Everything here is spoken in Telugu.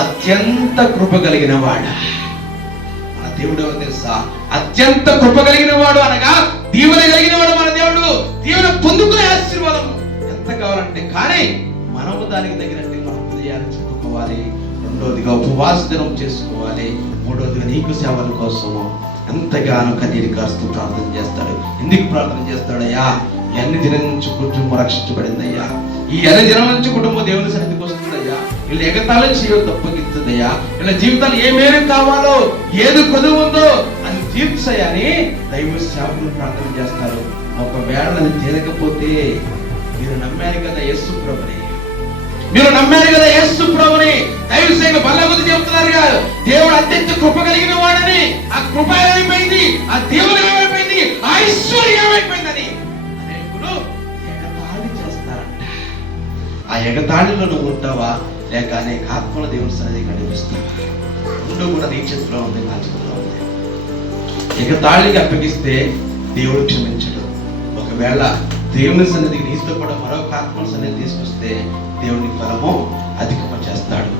అత్యంత కృప కలిగిన వాడు. మన దేవుడు ఎవరు తెలుసా? అత్యంత కృప కలిగిన వాడు, అనగా దీవెన కలిగిన వాడు. మన దేవుడు దీవెన పొందుకునే ఆశీర్వాదం ఎంత కావాలంటే, కానీ మనము దానికి తగినట్టు మన హృదయాన్ని చెప్పుకోవాలి. రెండోదిగా ఉపవాస దినం చేసుకోవాలి. మూడోదిగా నీకు సేవల కోసము ఎంతగానో కన్నీరు కాస్తూ ప్రార్థన చేస్తాడు. ఎందుకు ప్రార్థన చేస్తాడయ్యా? ఎన్ని దినం నుంచి కుటుంబం రక్షించబడిందయ్యా, ఈ ఎన్ని దినం నుంచి కుటుంబం దేవుని సన్నిధికి వస్తుందయ్యా, వీళ్ళు ఎగతాళి చేయో తప్పగిస్తుందయ్యా, వీళ్ళ జీవితాలు ఏమేమి కావాలో, ఏది కొదువు ఉందో అని తీర్చయ్యని దైవ సేవకులు ప్రార్థన చేస్తారు. ఒకవేళ అది తీరకపోతే, మీరు నమ్మారు కదా యేసు ప్రభుని, మీరు నమ్మారు కదా యేసు ప్రభుని, దైవ సేవ బల్లగుద్ది చెబుతున్నారు కాదు, దేవుడు అత్యంత కృప కలిగిన వాడని. ఆ కృప ఏమైపోయింది, ఆ దేవుడు ఏమైపోయింది, ఆ ఐశ్వర్యం ఏమైపోయిందని అనేకులు ఎగతాళి చేస్తారంట. ఆ ఎగతాళిలో నువ్వు ఉంటావా, లేక అనేక ఆత్మల దేవుని సన్నిధి కనిపిస్తావా? రెండు కూడా నీ చేతిలో ఉంది, నా చేతిలో ఉంది. ఎగతాళికి అప్పగిస్తే దేవుడు క్షమించడు. ఒకవేళ దేవుని సన్నిధికి నీతో కూడా మరొక ఆత్మల సన్నిధి తీసుకొస్తే దేవుని ఫలము అధికమ చేస్తాడు.